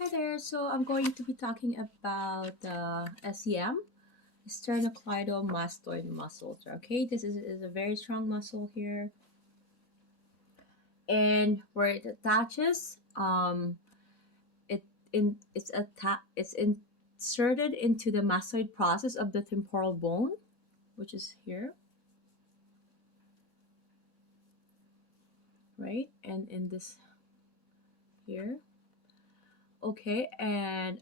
Hi there. So I'm going to be talking about SEM, sternocleidomastoid muscles. Okay, this is a very strong muscle here, and where it attaches, it's inserted into the mastoid process of the temporal bone, which is here, right, and in this here. Okay, and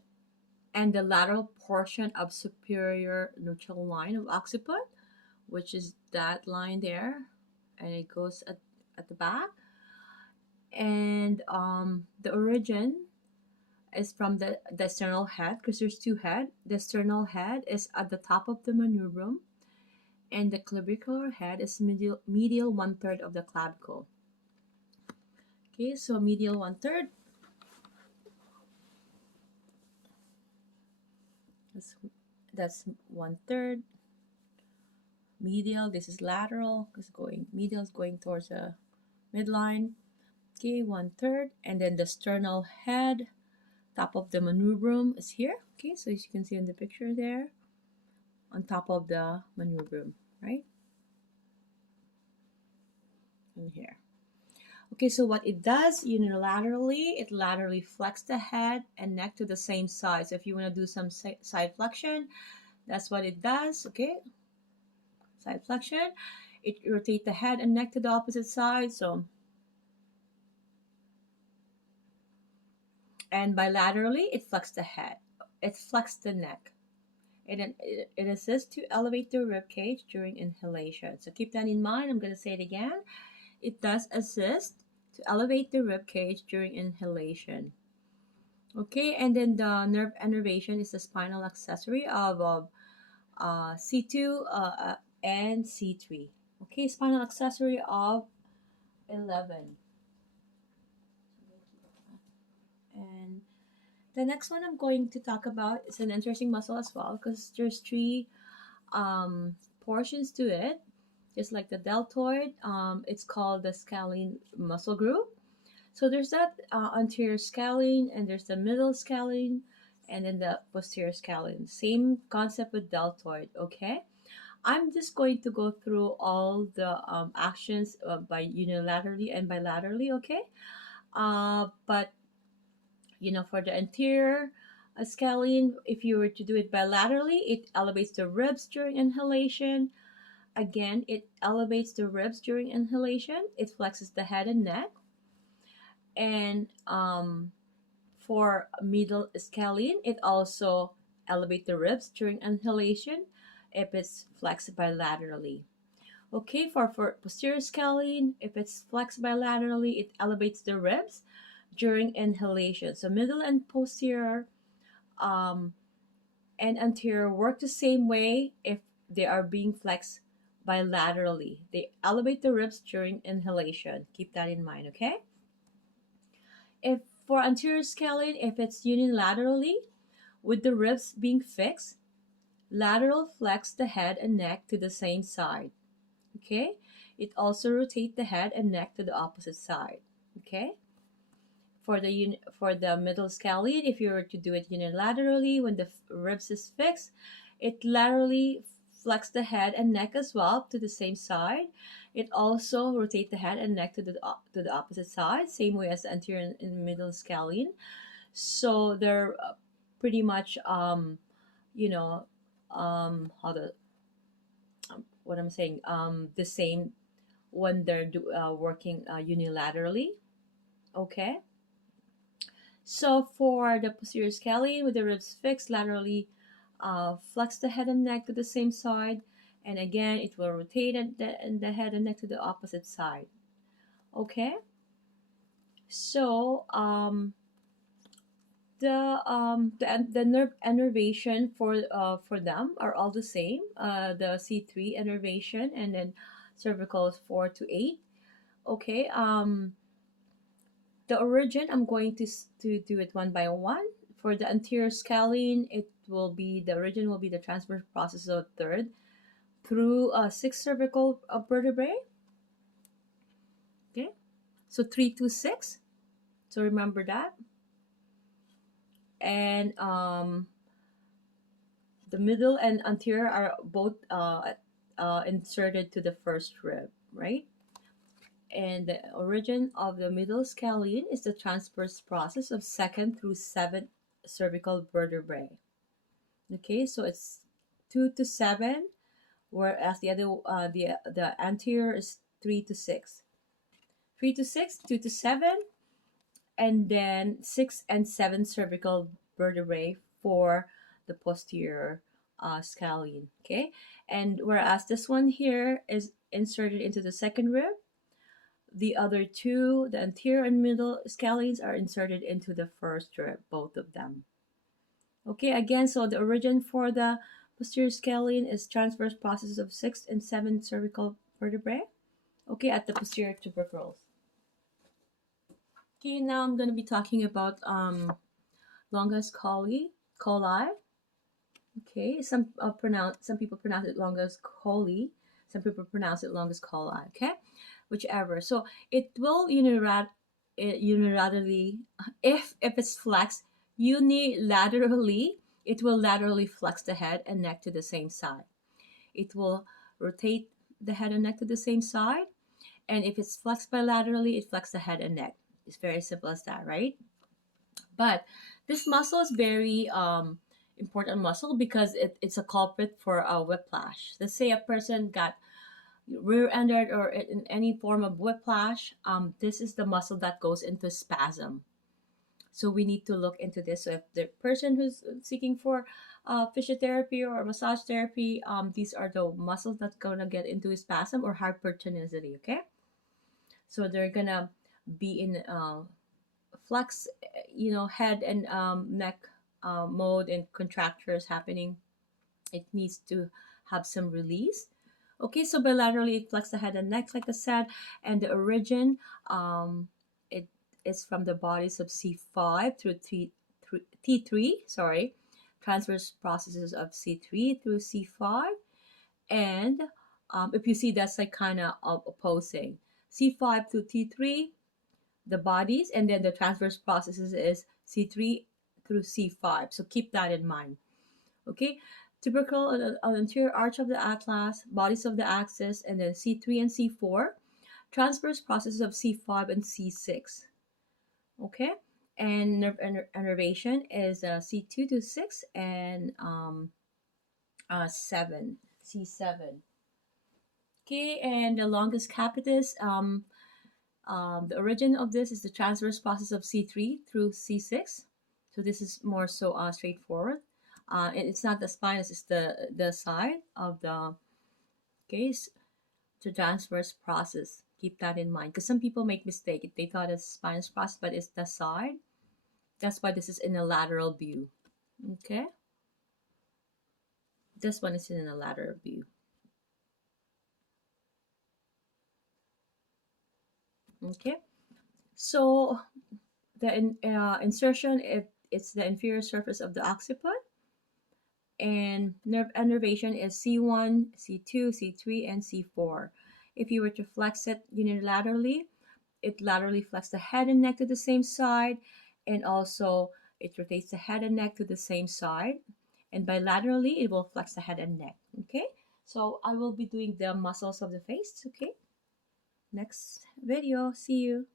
the lateral portion of superior neutral line of occiput, which is that line there, and it goes at the back. And the origin is from the sternal head, because there's two head. The sternal head is at the top of the manubrium, and the clavicular head is medial one third of the clavicle. Okay, so medial one third. That's, that's one third. Medial. This is lateral. It's going medial is going towards the midline. Okay, one third, and then the sternal head, top of the manubrium is here. Okay, so as you can see in the picture there, on top of the manubrium, right? In here. Okay, so what it does unilaterally, it laterally flex the head and neck to the same side. So if you want to do some side flexion, that's what it does. Okay, side flexion. It rotate the head and neck to the opposite side. So and bilaterally, it flex the head. It flex the neck. It assists to elevate the rib cage during inhalation. So keep that in mind. I'm going to say it again. It does assist to elevate the rib cage during inhalation. Okay, and then the nerve innervation is the spinal accessory of C2 and C3. Okay, spinal accessory of 11. And the next one I'm going to talk about is an interesting muscle as well, because there's three um, portions to it. Just like the deltoid, it's called the scalene muscle group. So there's that anterior scalene, and there's the middle scalene, and then the posterior scalene. Same concept with deltoid. Okay, I'm just going to go through all the actions by unilaterally and bilaterally. Okay, but for the anterior scalene, if you were to do it bilaterally, it elevates the ribs during inhalation. Again, it elevates the ribs during inhalation. It flexes the head and neck. And for middle scalene, it also elevates the ribs during inhalation if it's flexed bilaterally. Okay, for posterior scalene, if it's flexed bilaterally, it elevates the ribs during inhalation. So middle and posterior um, and anterior work the same way if they are being flexed bilaterally. They elevate the ribs during inhalation. Keep that in mind, okay? If for anterior scalene, if it's unilaterally with the ribs being fixed, lateral flex the head and neck to the same side. Okay? It also rotate the head and neck to the opposite side. Okay? For the middle scalene, if you were to do it unilaterally when the ribs is fixed, it laterally flex the head and neck as well to the same side. It also rotate the head and neck to the opposite side, same way as the anterior and middle scalene. So they're pretty much you know how the what I'm saying the same when they're working unilaterally. Okay. So for the posterior scalene with the ribs fixed laterally, flex the head and neck to the same side, and again it will rotate the head and neck to the opposite side. Okay. So the nerve innervation for them are all the same. The C3 innervation, and then cervical is 4 to 8. Okay. The origin, I'm going to do it one by one. For the anterior scalene, the origin will be the transverse process of third through six cervical vertebrae. Okay, so 3 to 6. So remember that. and the middle and anterior are both inserted to the first rib, right? And the origin of the middle scalene is the transverse process of second through seventh cervical vertebrae. Okay, so it's 2 to 7, whereas the anterior is 3 to 6. 3 to 6, 2 to 7, and then 6 and 7 cervical vertebrae for the posterior scalene. Okay, and whereas this one here is inserted into the second rib, the other two, the anterior and middle scalenes, are inserted into the first rib, both of them. Okay, again, so the origin for the posterior scalene is transverse process of 6 and 7 cervical vertebrae. Okay, at the posterior tubercles. Okay, now I'm going to be talking about longus coli. Okay, some people pronounce it longus coli. Some people pronounce it longus coli. Okay, whichever. So it will unilaterally, if it's flexed unilaterally, it will laterally flex the head and neck to the same side. It will rotate the head and neck to the same side, and if it's flexed bilaterally, it flexes the head and neck. It's very simple as that, right? But this muscle is very important muscle because it's a culprit for a whiplash. Let's say a person got rear-ended or in any form of whiplash. This is the muscle that goes into spasm. So we need to look into this. So if the person who's seeking for physiotherapy or massage therapy, these are the muscles that's gonna get into spasm or hypertonicity. Okay, so they're gonna be in flex, head and neck mode and contractures happening. It needs to have some release. Okay, so bilaterally it flex the head and neck, like I said, and the origin, it is from the bodies of C5 through T3, sorry, transverse processes of C3 through C5, and if you see that's like kind of opposing C5 through T3, the bodies, and then the transverse processes is C3 through C5. So keep that in mind. Okay, tubercle anterior arch of the atlas, bodies of the axis, and then C3 and C4, transverse processes of C5 and C6. Okay, and nerve innervation is C2 to 6 and 7, C7. Okay, and the longest capitis, the origin of this is the transverse process of C3 through C6. So this is more so straightforward. And it's not the spinous, it's the side of the case to transverse process. Keep that in mind because some people make mistake. They thought it's spinous process, but it's the side. That's why this is in a lateral view. Okay, this one is in a lateral view. Okay, so the insertion, it's the inferior surface of the occiput, and nerve innervation is C1, C2, C3, and C4. If you were to flex it unilaterally, it laterally flexes the head and neck to the same side, and also it rotates the head and neck to the same side. And bilaterally, it will flex the head and neck. Okay, so I will be doing the muscles of the face. Okay, next video. See you.